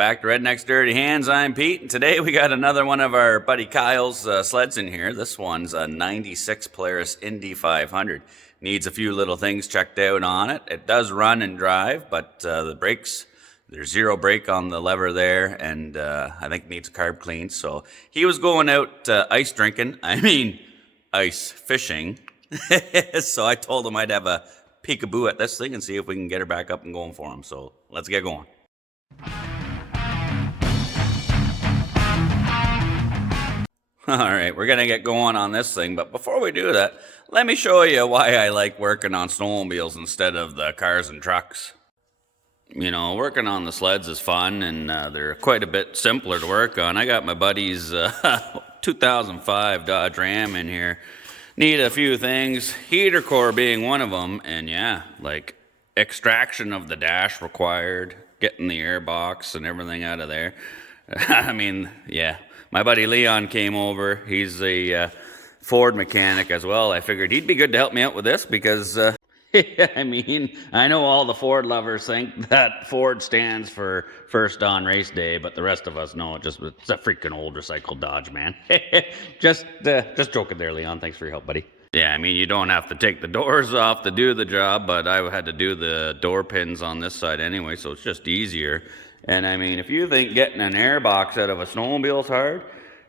back to Redneck's Dirty Hands. I'm Pete, and today we got another one of our buddy Kyle's sleds in here. This one's a 96 Polaris Indy 500. Needs a few little things checked out on it. It does run and drive, but the brakes, there's zero brake on the lever there, and I think needs a carb clean. So he was going out ice drinking, ice fishing. So I told him I'd have a peekaboo at this thing and see if we can get her back up and going for him. So let's get going. All right, we're gonna get going on this thing, but before we do that, let me show you why I like working on snowmobiles instead of the cars and trucks. You know, working on the sleds is fun, and they're quite a bit simpler to work on. I got my buddy's 2005 Dodge Ram in here. Need a few things, heater core being one of them, and yeah, like extraction of the dash required, getting the air box and everything out of there. Yeah. My buddy Leon came over. He's a Ford mechanic as well. I figured he'd be good to help me out with this because, I know all the Ford lovers think that Ford stands for first on race day, but the rest of us know it's a freaking old recycled Dodge, man. just joking there, Leon. Thanks for your help, buddy. Yeah, you don't have to take the doors off to do the job, but I had to do the door pins on this side anyway, so it's just easier. And if you think getting an air box out of a snowmobile is hard,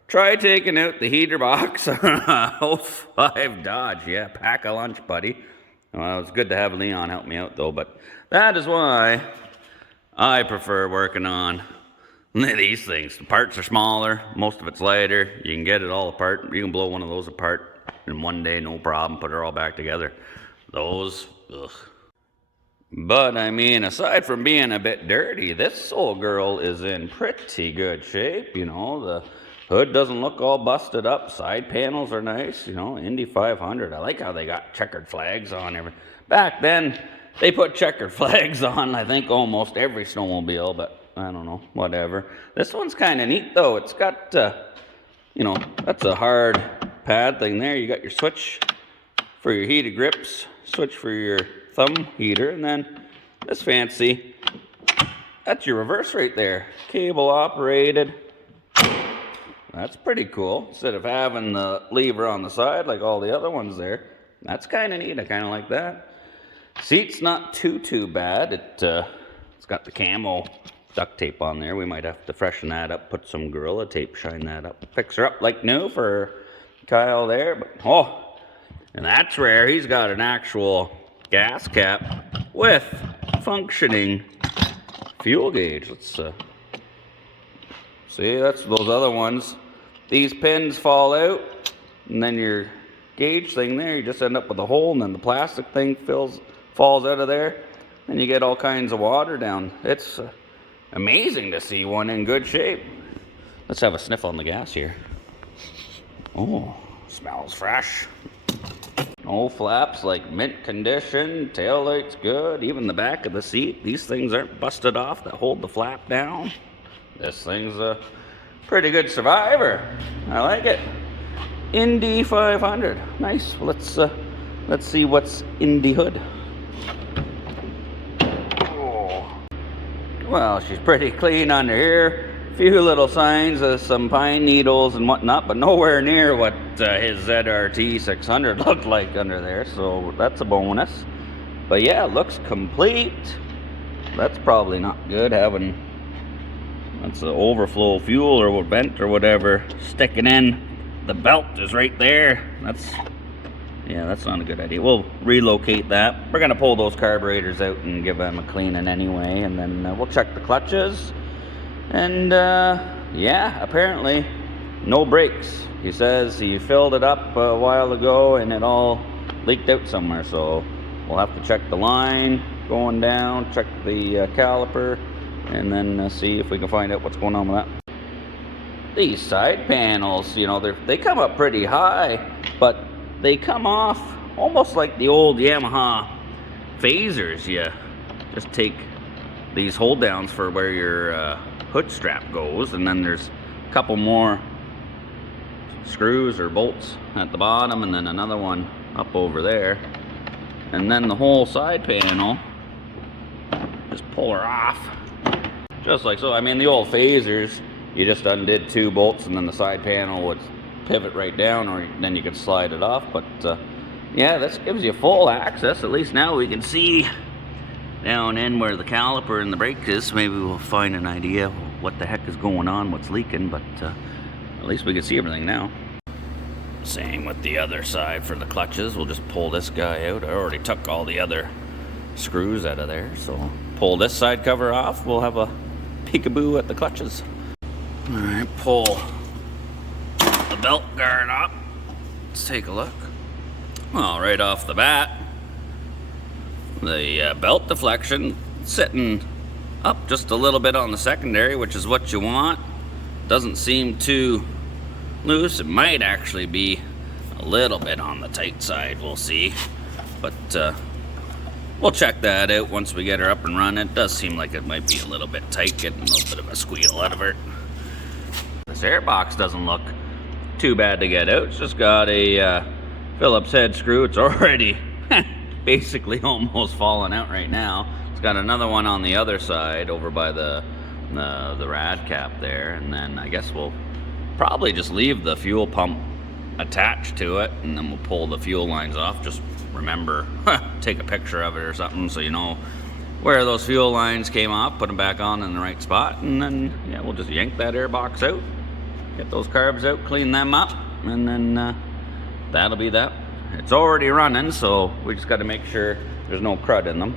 try taking out the heater box on a 05 Dodge. Yeah, pack a lunch, buddy. Well, it's good to have Leon help me out, though, but that is why I prefer working on these things. The parts are smaller, most of it's lighter. You can get it all apart. You can blow one of those apart in one day, no problem, put it all back together. Those, ugh. But aside from being a bit dirty, this old girl is in pretty good shape. The hood doesn't look all busted up. Side panels are nice. Indy 500. I like how they got checkered flags on everything. Back then, they put checkered flags on, I think, almost every snowmobile, but I don't know, whatever. This one's kind of neat, though. It's got, that's a hard pad thing there. You got your switch for your heated grips, switch for your thumb heater, and then this fancy, that's your reverse right there. Cable operated. That's pretty cool. Instead of having the lever on the side like all the other ones there. That's kind of neat. I kind of like that. Seat's not too bad. It's got the camo duct tape on there. We might have to freshen that up, put some Gorilla tape, shine that up, fix her up like new for Kyle there. But and that's rare. He's got an actual gas cap with functioning fuel gauge. Let's see, that's those other ones. These pins fall out, and then your gauge thing there, you just end up with a hole, and then the plastic thing falls out of there, and you get all kinds of water down. It's amazing to see one in good shape. Let's have a sniff on the gas here. Oh, smells fresh. No flaps, like mint condition. Tail light's good. Even the back of the seat, these things aren't busted off that hold the flap down. This thing's a pretty good survivor. I like it. Indy 500. Nice. Let's see what's in the hood. Oh. Well, she's pretty clean under here. Few little signs of some pine needles and whatnot, but nowhere near what his ZRT 600 looked like under there, so that's a bonus. But yeah, looks complete. That's probably not good, having that's the overflow fuel or vent or whatever sticking in. The belt is right there. That's not a good idea. We'll relocate that. We're gonna pull those carburetors out and give them a cleaning anyway, and then we'll check the clutches. And apparently no brakes. He says he filled it up a while ago and it all leaked out somewhere, so we'll have to check the line going down, check the caliper, and then see if we can find out what's going on with that. These side panels, they come up pretty high, but they come off almost like the old Yamaha phasers. You just take these hold downs for where your hood strap goes, and then there's a couple more screws or bolts at the bottom, and then another one up over there, and then the whole side panel, just pull her off. Just like so. I mean, the old phasers, you just undid 2 bolts and then the side panel would pivot right down, or then you could slide it off. But yeah, this gives you full access. At least now we can see down in where the caliper and the brake is. Maybe we'll find an idea what the heck is going on, what's leaking, but at least we can see everything now. Same with the other side for the clutches. We'll just pull this guy out. I already took all the other screws out of there, so pull this side cover off. We'll have a peekaboo at the clutches. All right, pull the belt guard up. Let's take a look. Well, right off the bat, the belt deflection sitting up just a little bit on the secondary, which is what you want. Doesn't seem too loose. It might actually be a little bit on the tight side. We'll see, but we'll check that out once we get her up and running. It does seem like it might be a little bit tight, getting a little bit of a squeal out of her. This air box doesn't look too bad to get out. It's just got a Phillips head screw. It's already basically almost falling out right now. It's got another one on the other side over by the rad cap there, and then I guess we'll probably just leave the fuel pump attached to it, and then we'll pull the fuel lines off. Just remember, take a picture of it or something so you know where those fuel lines came off, put them back on in the right spot, and then yeah, we'll just yank that air box out, get those carbs out, clean them up, and then that'll be that. It's already running, so we just got to make sure there's no crud in them.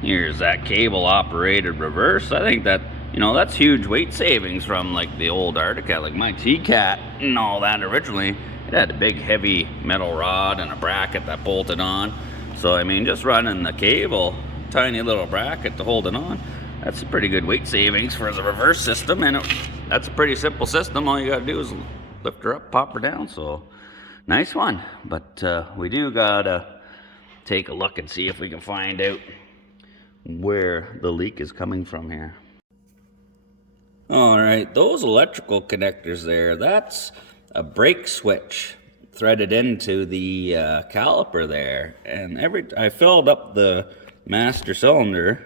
Here's that cable operated reverse. I think that, you know, that's huge weight savings from like the old Arctica, like my T-Cat and all that. Originally it had a big heavy metal rod and a bracket that bolted on. So I mean, just running the cable, tiny little bracket to hold it on, that's a pretty good weight savings for the reverse system. And that's a pretty simple system. All you got to do is lift her up, pop her down. So nice one. But we do gotta take a look and see if we can find out where the leak is coming from here. All right, those electrical connectors there, that's a brake switch threaded into the caliper there. And I filled up the master cylinder.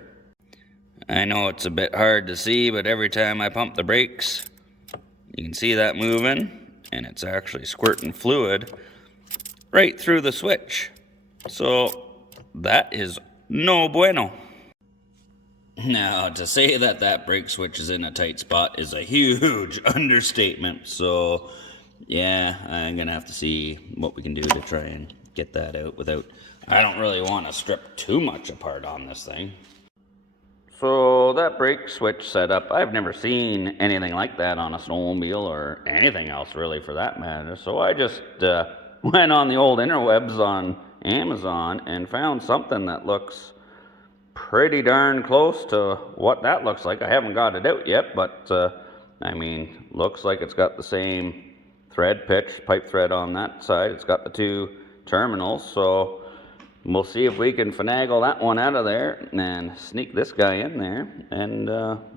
I know it's a bit hard to see, but every time I pump the brakes, you can see that moving, and it's actually squirting fluid right through the switch. So that is no bueno. Now, to say that that brake switch is in a tight spot is a huge understatement. So yeah, I'm gonna have to see what we can do to try and get that out without, I don't really want to strip too much apart on this thing. So that brake switch setup, I've never seen anything like that on a snowmobile or anything else really for that matter. So I just went on the old interwebs on Amazon and found something that looks pretty darn close to what that looks like. I haven't got it out yet, but I mean, looks like it's got the same thread pitch, pipe thread on that side. It's got the 2 terminals, so we'll see if we can finagle that one out of there and sneak this guy in there. And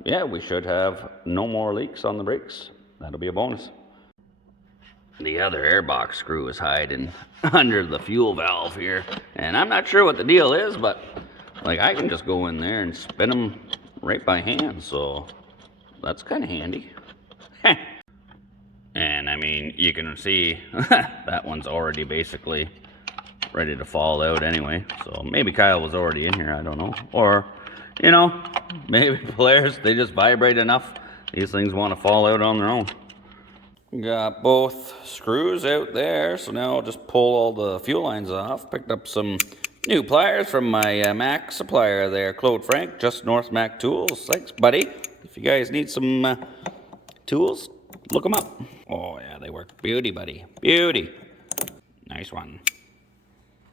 yeah, we should have no more leaks on the brakes. That'll be a bonus. The other airbox screw is hiding under the fuel valve here, and I'm not sure what the deal is, but like I can just go in there and spin them right by hand, so that's kind of handy. And I mean, you can see that one's already basically ready to fall out anyway. So maybe Kyle was already in here, I don't know. Or, you know, maybe Polaris, they just vibrate enough. These things want to fall out on their own. Got both screws out there, so now I'll just pull all the fuel lines off. Picked up some new pliers from my Mac supplier there, Claude Frank, just north Mac Tools. Thanks, buddy. If you guys need some tools, look them up. Oh yeah, they work beauty, buddy. Beauty. Nice one.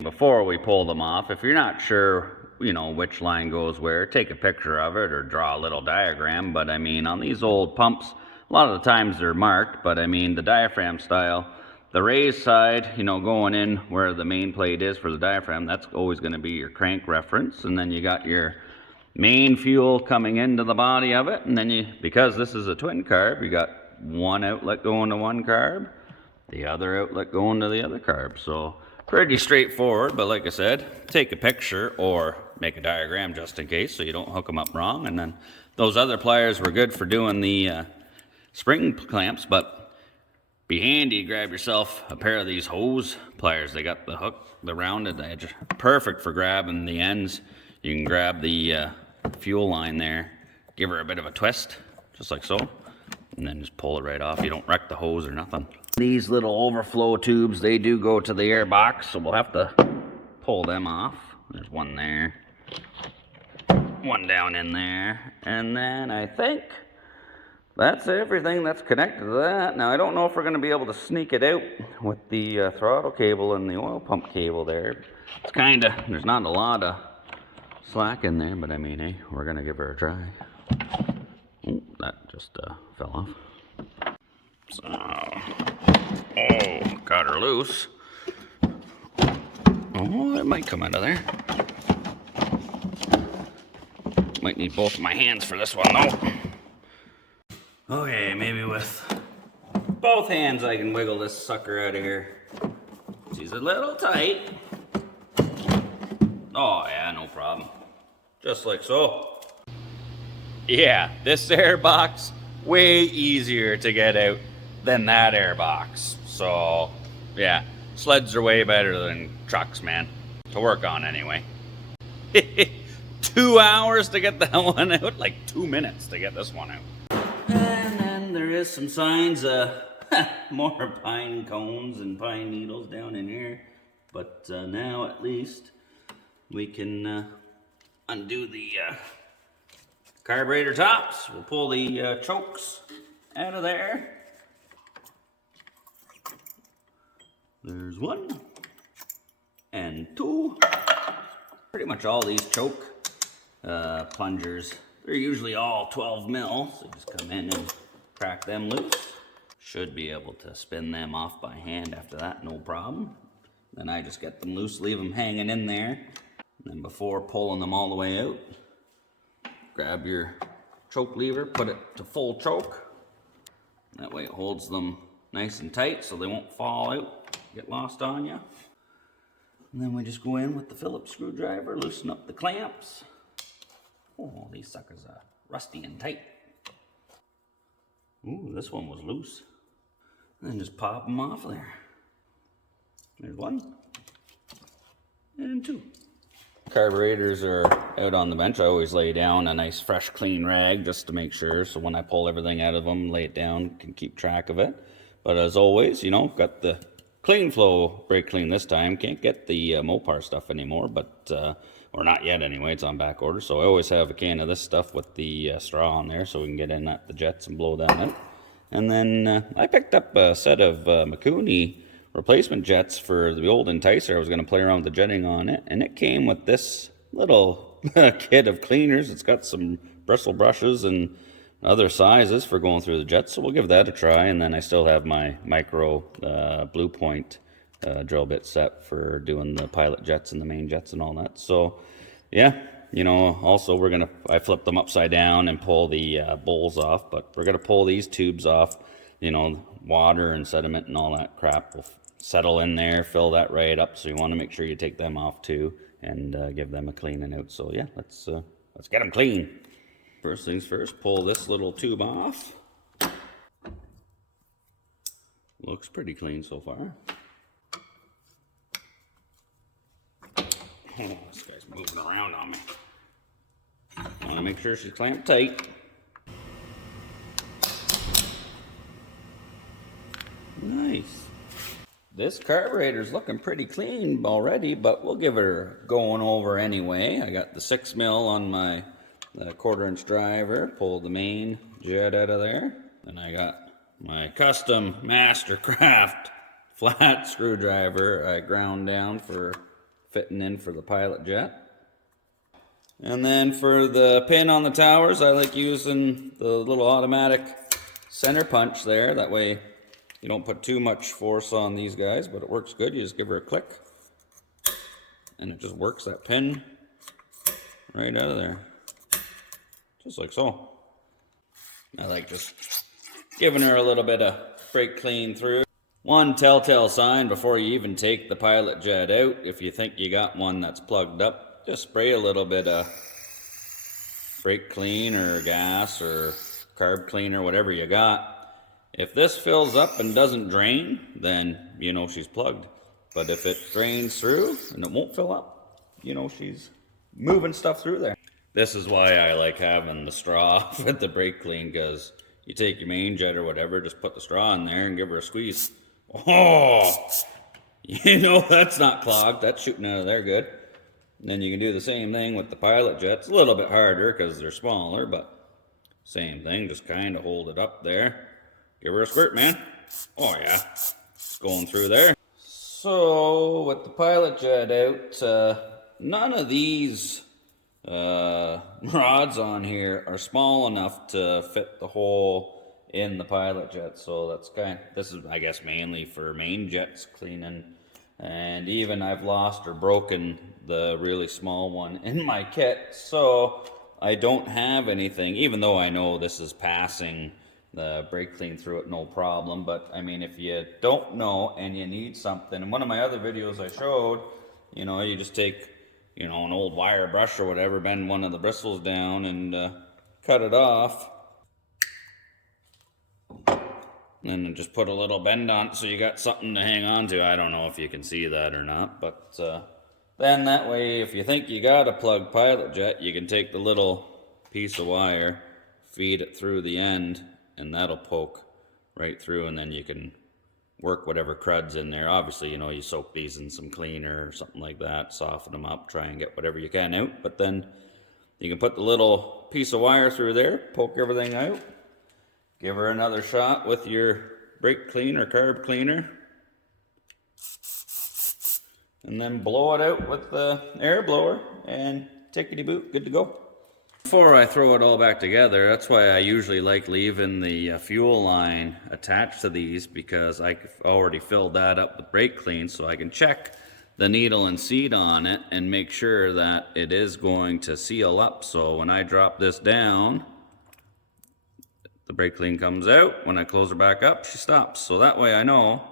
Before we pull them off, if you're not sure, you know, which line goes where, take a picture of it or draw a little diagram. But I mean, on these old pumps, a lot of the times they're marked, but I mean, the diaphragm style, the raised side, you know, going in where the main plate is for the diaphragm, that's always going to be your crank reference. And then you got your main fuel coming into the body of it. And then you, because this is a twin carb, you got one outlet going to one carb, the other outlet going to the other carb. So Pretty straightforward, but like I said, take a picture or make a diagram just in case so you don't hook them up wrong. And then those other pliers were good for doing the spring clamps, but be handy to grab yourself a pair of these hose pliers. They got the hook, the rounded edge, perfect for grabbing the ends. You can grab the fuel line there, give her a bit of a twist, just like so, and then just pull it right off. You don't wreck the hose or nothing. These little overflow tubes, they do go to the air box, so we'll have to pull them off. There's one there, one down in there, and then I think that's everything that's connected to that. Now, I don't know if we're going to be able to sneak it out with the throttle cable and the oil pump cable there. It's kind of, there's not a lot of slack in there, but I mean, hey, we're going to give her a try. Oh, that just fell off. So, oh, got her loose. Oh, it might come out of there. Might need both of my hands for this one, though. Okay, maybe with both hands I can wiggle this sucker out of here. She's a little tight. Oh, yeah, no problem. Just like so. Yeah, this air box, way easier to get out than that air box. So, yeah, sleds are way better than trucks, man. To work on, anyway. 2 hours to get that one out? Like 2 minutes to get this one out. And then there is some signs of more pine cones and pine needles down in here. But now, at least, we can undo the carburetor tops. We'll pull the chokes out of there. There's one and two. Pretty much all these choke plungers, they're usually all 12 mil, so just come in and crack them loose. Should be able to spin them off by hand after that, no problem. Then I just get them loose, leave them hanging in there. And then before pulling them all the way out, grab your choke lever, put it to full choke. That way it holds them nice and tight so they won't fall out, get lost on you. And then we just go in with the Phillips screwdriver, loosen up the clamps. Oh, these suckers are rusty and tight. Ooh, this one was loose. And then just pop them off there. There's one and two. Carburetors are out on the bench. I always lay down a nice fresh clean rag just to make sure, so when I pull everything out of them, lay it down, can keep track of it. But as always, you know, got the Clean Flow brake clean this time. Can't get the Mopar stuff anymore, but or not yet anyway, it's on back order. So I always have a can of this stuff with the straw on there so we can get in at the jets and blow that out. And then I picked up a set of Mikuni replacement jets for the old Enticer. I was going to play around with the jetting on it, and it came with this little kit of cleaners. It's got some bristle brushes and other sizes for going through the jets, so we'll give that a try. And then I still have my micro Blue Point drill bit set for doing the pilot jets and the main jets and all that. So yeah, you know, also I flipped them upside down and pull the bowls off, but we're gonna pull these tubes off. You know, water and sediment and all that crap will settle in there, fill that right up, so you want to make sure you take them off too and give them a cleaning out. So yeah, let's get them clean. First things first, pull this little tube off. Looks pretty clean so far. Oh, this guy's moving around on me. Want to make sure she's clamped tight. Nice. This carburetor's looking pretty clean already, but we'll give her going over anyway. I got the 6 mil on my 1/4 inch driver, pull the main jet out of there. Then I got my custom Mastercraft flat screwdriver I ground down for fitting in for the pilot jet. And then for the pin on the towers, I like using the little automatic center punch there. That way you don't put too much force on these guys, but it works good. You just give her a click and it just works that pin right out of there. Just like so. I like just giving her a little bit of brake clean through. One telltale sign before you even take the pilot jet out, if you think you got one that's plugged up, just spray a little bit of brake clean or gas or carb cleaner, whatever you got. If this fills up and doesn't drain, then you know she's plugged. But if it drains through and it won't fill up, you know she's moving stuff through there. This is why I like having the straw with the brake clean, because you take your main jet or whatever, just put the straw in there and give her a squeeze. Oh, you know that's not clogged. That's shooting out of there good. And then you can do the same thing with the pilot jets. A little bit harder because they're smaller, but same thing. Just kind of hold it up there. Give her a squirt, man. Oh yeah, it's going through there. So with the pilot jet out, none of these rods on here are small enough to fit the hole in the pilot jet. So this is, I guess, mainly for main jets cleaning. And even I've lost or broken the really small one in my kit, so I don't have anything, even though I know this is passing the brake clean through it no problem. But I mean, if you don't know and you need something, in one of my other videos I showed, you know, you just take, you know, an old wire brush or whatever, bend one of the bristles down and cut it off, and then just put a little bend on it so you got something to hang on to. I don't know if you can see that or not, but then that way, if you think you got a plug pilot jet, you can take the little piece of wire, feed it through the end, and that'll poke right through, and then you can work whatever crud's in there. Obviously, you know, you soak these in some cleaner or something like that, soften them up, try and get whatever you can out, but then you can put the little piece of wire through there, poke everything out, give her another shot with your brake clean or carb cleaner, and then blow it out with the air blower, and tickety-boot, good to go. Before I throw it all back together, that's why I usually like leaving the fuel line attached to these, because I've already filled that up with brake clean, so I can check the needle and seat on it and make sure that it is going to seal up. So when I drop this down, the brake clean comes out. When I close her back up, she stops. So that way I know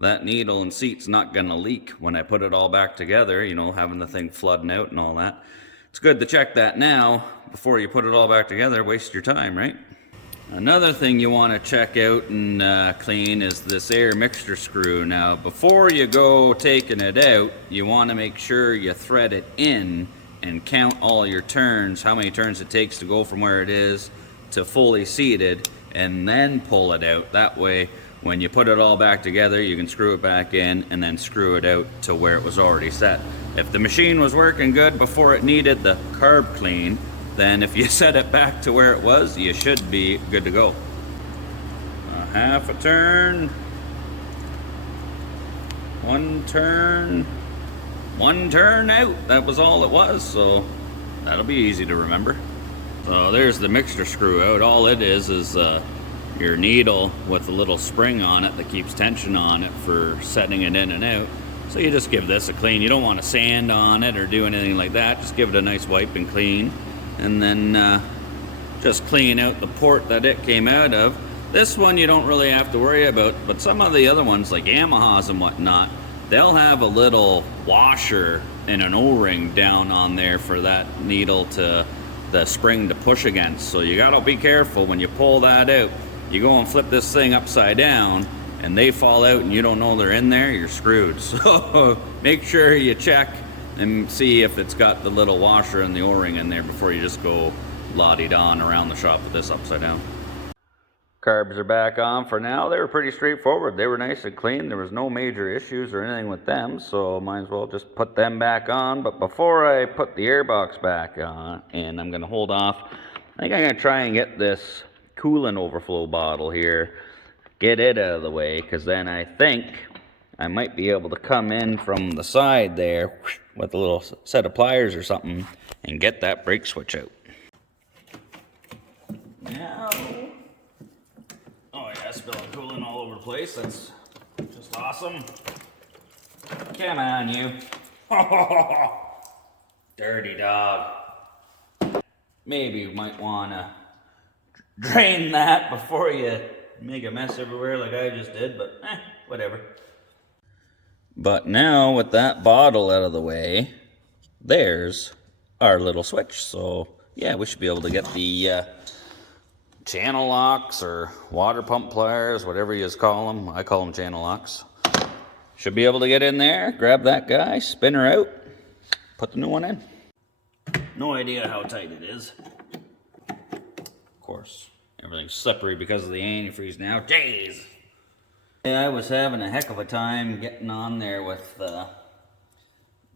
that needle and seat's not gonna leak when I put it all back together, you know, having the thing flooding out and all that. It's good to check that now before you put it all back together. Waste your time, right? Another thing you want to check out and clean is this air mixture screw. Now, before you go taking it out, you want to make sure you thread it in and count all your turns, how many turns it takes to go from where it is to fully seated, and then pull it out. That way, when you put it all back together, you can screw it back in and then screw it out to where it was already set. If the machine was working good before it needed the carb clean, then if you set it back to where it was, you should be good to go. Half a turn, one turn out. That was all it was, so that'll be easy to remember. So there's the mixture screw out. All it is your needle with a little spring on it that keeps tension on it for setting it in and out. So you just give this a clean. You don't want to sand on it or do anything like that. Just give it a nice wipe and clean. And then just clean out the port that it came out of. This one you don't really have to worry about, but some of the other ones like Yamahas and whatnot, they'll have a little washer and an O-ring down on there for that needle to, the spring to push against. So you gotta be careful when you pull that out. You go and flip this thing upside down and they fall out and you don't know they're in there, you're screwed. So make sure you check and see if it's got the little washer and the O-ring in there before you just go la-di-da around the shop with this upside down. Carbs are back on for now. They were pretty straightforward. They were nice and clean. There was no major issues or anything with them, so might as well just put them back on. But before I put the airbox back on, and I'm going to hold off, I think I'm going to try and get this coolant overflow bottle here, get it out of the way, because then I think I might be able to come in from the side there with a little set of pliers or something and get that brake switch out. Now, oh yeah, spilling coolant all over the place. That's just awesome. Come on, you. Dirty dog. Maybe you might want to drain that before you make a mess everywhere like I just did, but whatever. But now with that bottle out of the way, there's our little switch. So yeah, we should be able to get the channel locks or water pump pliers, whatever you call them. I call them channel locks. Should be able to get in there, grab that guy, spin her out, put the new one in. No idea how tight it is. Of course, everything's slippery because of the antifreeze now. Jeez! Yeah, I was having a heck of a time getting on there with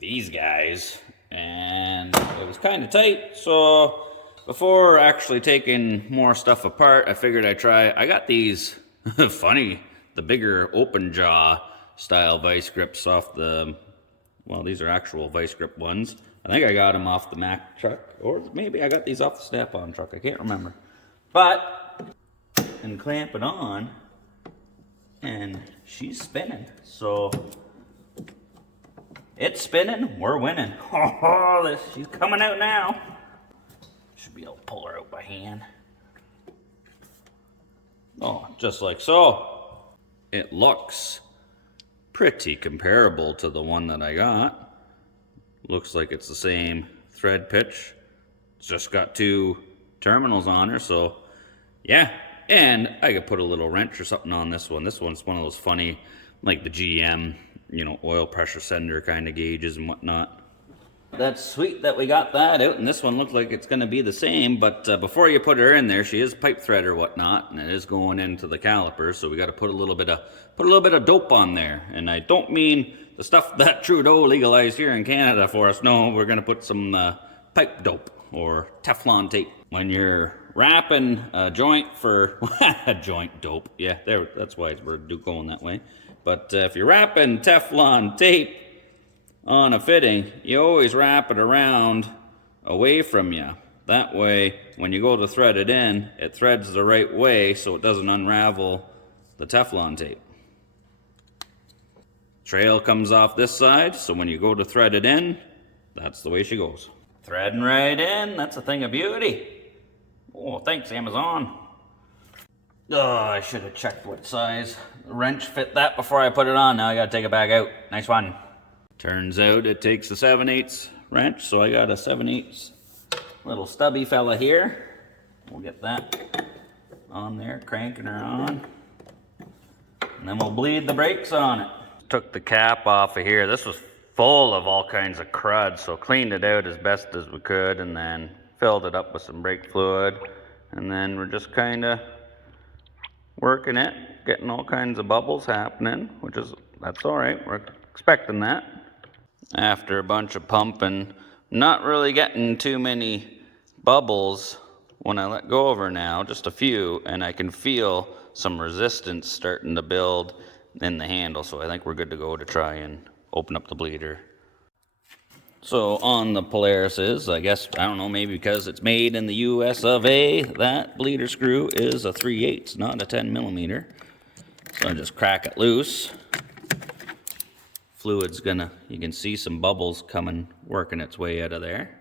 these guys, and it was kind of tight, so before actually taking more stuff apart, I figured I'd try. I got these funny, the bigger open jaw style vice grips off the, well, these are actual vice grip ones. I think I got them off the Mack truck, or maybe I got these off the Snap-on truck. I can't remember. But, and clamp it on, and she's spinning. So, it's spinning, we're winning. Oh, she's coming out now. Should be able to pull her out by hand. Oh, just like so. It looks pretty comparable to the one that I got. Looks like it's the same thread pitch. It's just got two terminals on her, so yeah. And I could put a little wrench or something on this one. This one's one of those funny, like the GM, you know, oil pressure sender kind of gauges and whatnot. That's sweet that we got that out, and this one looks like it's going to be the same, but before you put her in there, she is pipe thread or whatnot, and it is going into the caliper, so we got to put a little bit of dope on there. And I don't mean the stuff that Trudeau legalized here in Canada for us. No, we're going to put some pipe dope or Teflon tape. When you're wrapping a joint for joint dope, yeah, there, that's why we're going that way. But if you're wrapping Teflon tape on a fitting, you always wrap it around away from you. That way, when you go to thread it in, it threads the right way so it doesn't unravel the Teflon tape. Trail comes off this side, so when you go to thread it in, that's the way she goes. Threading right in, that's a thing of beauty. Oh, thanks, Amazon. Oh, I should have checked what size wrench fit that before I put it on. Now I gotta take it back out. Nice one. Turns out it takes a 7/8 wrench, so I got a 7/8 little stubby fella here. We'll get that on there, cranking her on. And then we'll bleed the brakes on it. Took the cap off of here. This was full of all kinds of crud, so cleaned it out as best as we could and then filled it up with some brake fluid. And then we're just kind of working it, getting all kinds of bubbles happening, that's all right. We're expecting that. After a bunch of pumping, not really getting too many bubbles when I let go of her now, just a few, and I can feel some resistance starting to build in the handle, so I think we're good to go to try and open up the bleeder. So on the Polaris's, I guess, I don't know, maybe because it's made in the US of A, that bleeder screw is a 3/8, not a 10mm. So I just crack it loose. Fluid's gonna, you can see some bubbles coming, working its way out of there.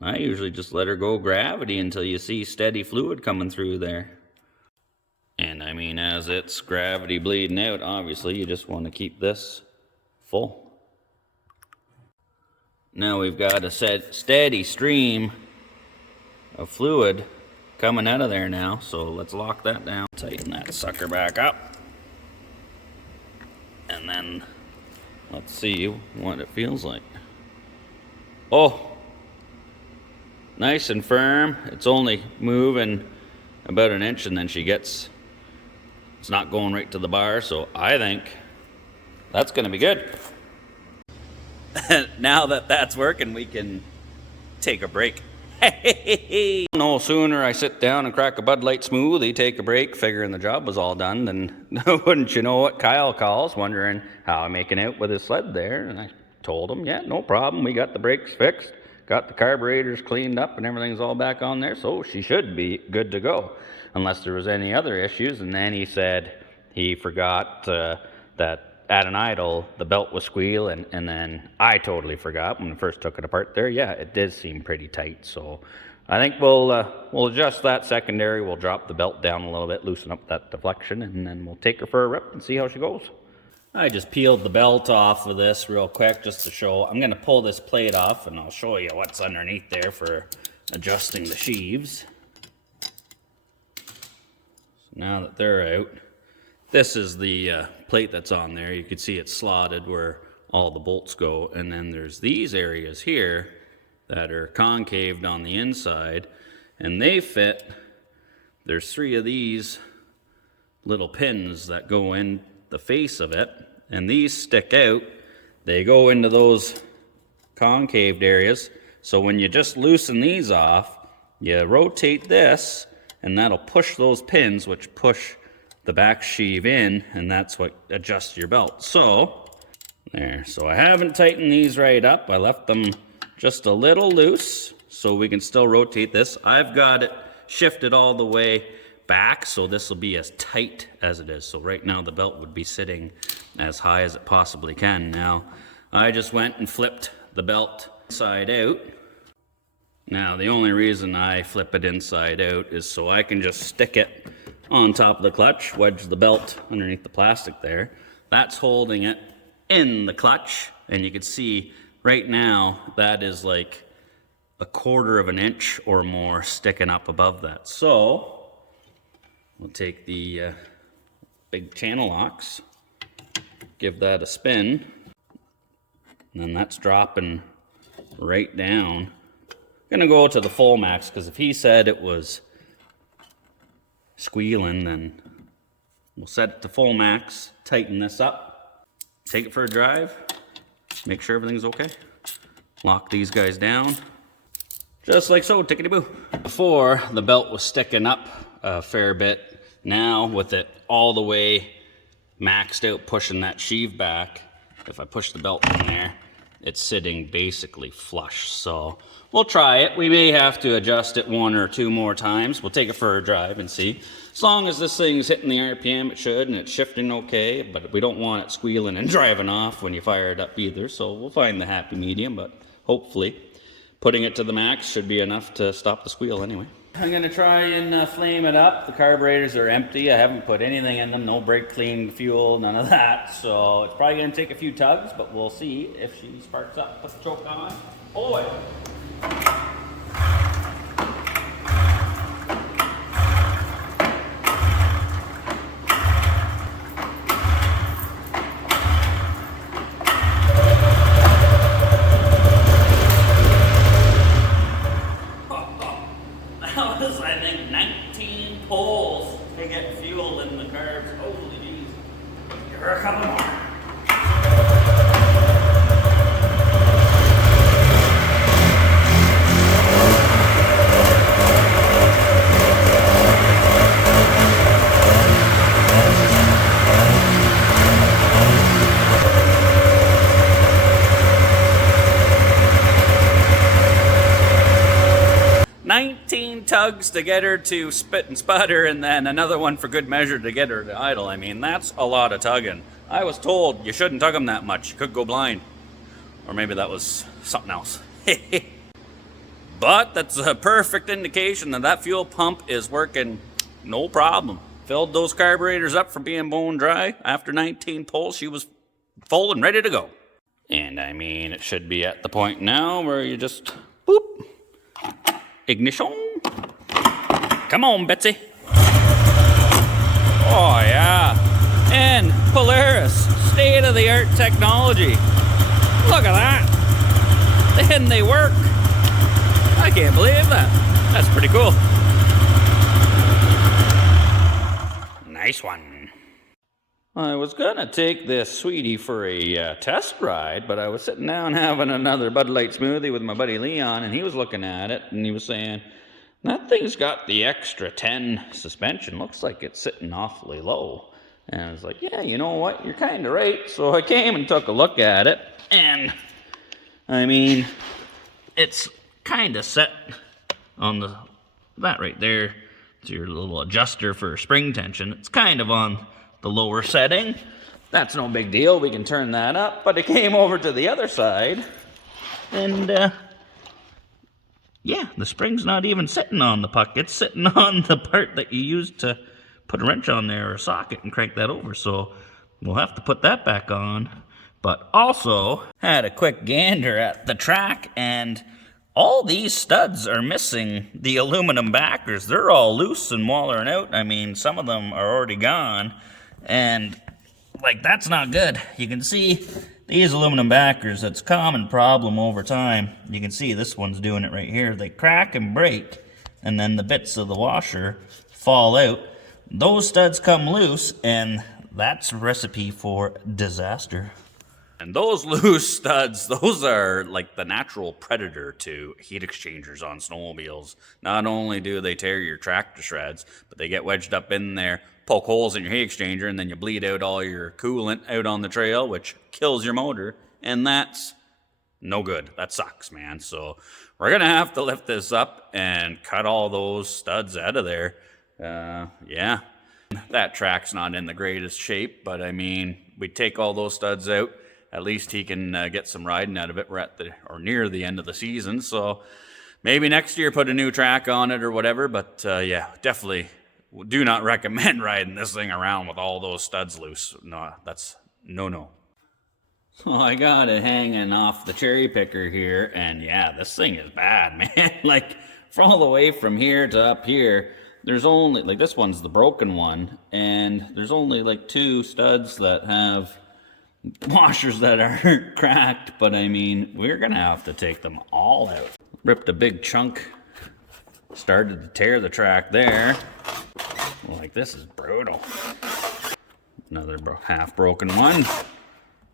I usually just let her go gravity until you see steady fluid coming through there. And I mean, as it's gravity bleeding out, obviously you just want to keep this full. Now we've got a steady stream of fluid coming out of there now, so let's lock that down. Tighten that sucker back up. And then let's see what it feels like. Oh, nice and firm. It's only moving about an inch and then it's not going right to the bar, so I think that's gonna be good. Now that that's working, we can take a break. No sooner I sit down and crack a Bud Light smoothie, take a break, figuring the job was all done, then wouldn't you know it, Kyle calls, wondering how I'm making out with his sled there. And I told him, yeah, no problem. We got the brakes fixed, got the carburetors cleaned up, and everything's all back on there, so she should be good to go, unless there was any other issues. And then he said he forgot that at an idle, the belt was squealing, and then I totally forgot when I first took it apart there. Yeah, it did seem pretty tight, so I think we'll adjust that secondary. We'll drop the belt down a little bit, loosen up that deflection, and then we'll take her for a rip and see how she goes. I just peeled the belt off of this real quick just to show. I'm going to pull this plate off and I'll show you what's underneath there for adjusting the sheaves. So now that they're out, this is the plate that's on there. You can see it's slotted where all the bolts go, and then there's these areas here that are concaved on the inside, and they fit. There's 3 of these little pins that go in the face of it, and these stick out. They go into those concaved areas, so when you just loosen these off, you rotate this, and that'll push those pins, which push the back sheave in, and that's what adjusts your belt. So there, so I haven't tightened these right up. I left them just a little loose so we can still rotate this. I've got it shifted all the way back, so this will be as tight as it is. So right now the belt would be sitting as high as it possibly can. Now I just went and flipped the belt inside out. Now the only reason I flip it inside out is so I can just stick it on top of the clutch, wedge the belt underneath the plastic there. That's holding it in the clutch, and you can see right now that is like 1/4 of an inch or more sticking up above that. So we'll take the big channel locks, give that a spin, and then that's dropping right down. I'm gonna go to the full max, because if he said it was squealing, then we'll set it to full max, tighten this up, take it for a drive, make sure everything's okay, lock these guys down, just like so, tickety-boo. Before, the belt was sticking up a fair bit. Now, with it all the way maxed out, pushing that sheave back, if I push the belt in there, it's sitting basically flush. So we'll try it. We may have to adjust it 1 or 2 more times. We'll take it for a drive and see. As long as this thing's hitting the RPM, it should, and it's shifting okay, but we don't want it squealing and driving off when you fire it up either. So we'll find the happy medium, but hopefully putting it to the max should be enough to stop the squeal anyway. I'm gonna try and flame it up. The carburetors are empty. I haven't put anything in them, no brake clean, fuel, none of that. So it's probably gonna take a few tugs, but we'll see if she sparks up. Put the choke on. Pull it. That was, I think, 19 pulls to get fuel in the carbs. Holy jeez. Give her a couple more. 19 tugs to get her to spit and sputter, and then another one for good measure to get her to idle. I mean, that's a lot of tugging. I was told you shouldn't tug them that much. You could go blind. Or maybe that was something else. But that's a perfect indication that that fuel pump is working no problem. Filled those carburetors up for being bone dry. After 19 pulls, she was full and ready to go. And I mean, it should be at the point now where you just, boop, ignition. Come on, Betsy. Oh, yeah. And Polaris, state-of-the-art technology. Look at that. And they work. I can't believe that. That's pretty cool. Nice one. I was gonna take this sweetie for a test ride, but I was sitting down having another Bud Light smoothie with my buddy Leon, and he was looking at it, and he was saying, that thing's got the extra 10 suspension. Looks like it's sitting awfully low. And I was like, yeah, you know what? You're kind of right. So I came and took a look at it, and I mean, it's kind of set on that right there. It's your little adjuster for spring tension. It's kind of on the lower setting. That's no big deal. We can turn that up. But it came over to the other side, and Yeah, the spring's not even sitting on the puck. It's sitting on the part that you used to put a wrench on there or a socket and crank that over. So we'll have to put that back on. But also had a quick gander at the track, and all these studs are missing the aluminum backers. They're all loose and wallering out. I mean, some of them are already gone, and like, that's not good. You can see these aluminum backers, that's a common problem over time. You can see this one's doing it right here. They crack and break, and then the bits of the washer fall out. Those studs come loose, and that's a recipe for disaster. And those loose studs, those are like the natural predator to heat exchangers on snowmobiles. Not only do they tear your track to shreds, but they get wedged up in there, poke holes in your heat exchanger, and then you bleed out all your coolant out on the trail, which kills your motor, and that's no good. That sucks, man. So we're going to have to lift this up and cut all those studs out of there. Yeah, that track's not in the greatest shape, but I mean, we take all those studs out. At least he can get some riding out of it. We're at near the end of the season, so maybe next year put a new track on it or whatever. But yeah, definitely do not recommend riding this thing around with all those studs loose. No, that's no. So I got it hanging off the cherry picker here, and yeah, this thing is bad, man. Like, for all the way from here to up here, there's only, like, this one's the broken one, and there's only like 2 studs that have washers that aren't cracked, but I mean, we're gonna have to take them all out. Ripped a big chunk, started to tear the track there. Like, this is brutal. Another half broken one.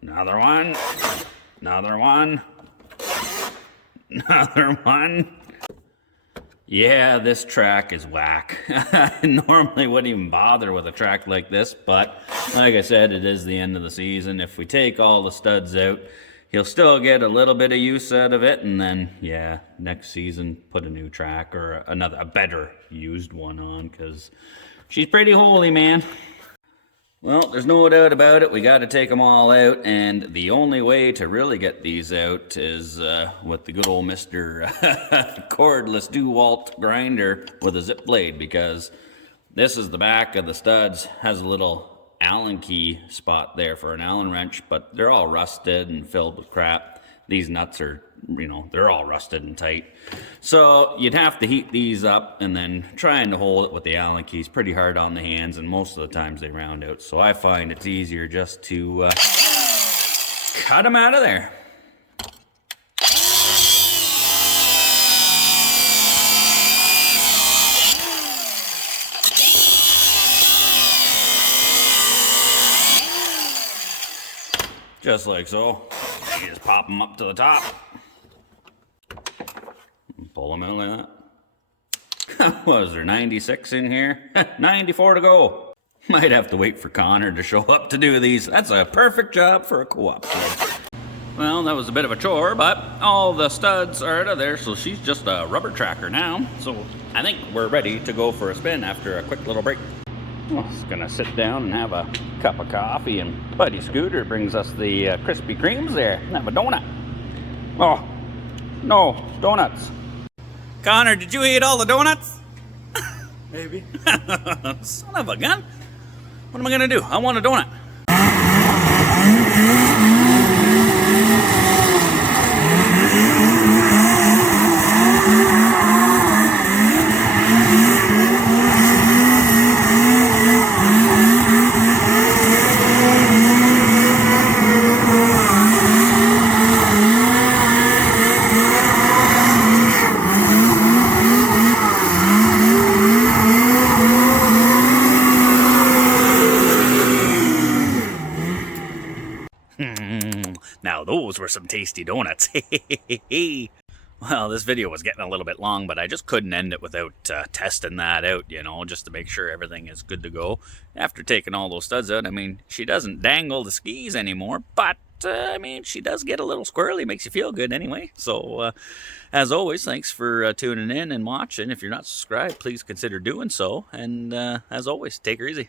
Another one. Another one. Another one. Yeah, this track is whack. I normally wouldn't even bother with a track like this, but like I said, it is the end of the season. If we take all the studs out, he'll still get a little bit of use out of it, and then, yeah, next season, put a new track or a better used one on, because she's pretty holy, man. Well, there's no doubt about it. We got to take them all out, and the only way to really get these out is with the good old Mr. cordless DeWalt grinder with a zip blade, because this is the back of the studs. Has a little Allen key spot there for an Allen wrench, but they're all rusted and filled with crap. These nuts are, they're all rusted and tight. So you'd have to heat these up, and then trying to hold it with the Allen key is pretty hard on the hands, and most of the times they round out. So I find it's easier just to cut them out of there. Just like so. You just pop them up to the top. Pull them out like that. What was there, 96 in here? 94 to go. Might have to wait for Connor to show up to do these. That's a perfect job for a co-op kid. Well, that was a bit of a chore, but all the studs are out of there, so she's just a rubber tracker now. So I think we're ready to go for a spin after a quick little break. Well, just gonna sit down and have a cup of coffee, and Buddy Scooter brings us the Krispy Kremes there, and have a donut. Oh, no, donuts. Connor, did you eat all the donuts? Maybe. Son of a gun. What am I gonna do? I want a donut. Now those were some tasty donuts. Well, this video was getting a little bit long, but I just couldn't end it without testing that out, just to make sure everything is good to go. After taking all those studs out, I mean, she doesn't dangle the skis anymore, but, I mean, she does get a little squirrely. Makes you feel good anyway. So, as always, thanks for tuning in and watching. If you're not subscribed, please consider doing so. And, as always, take her easy.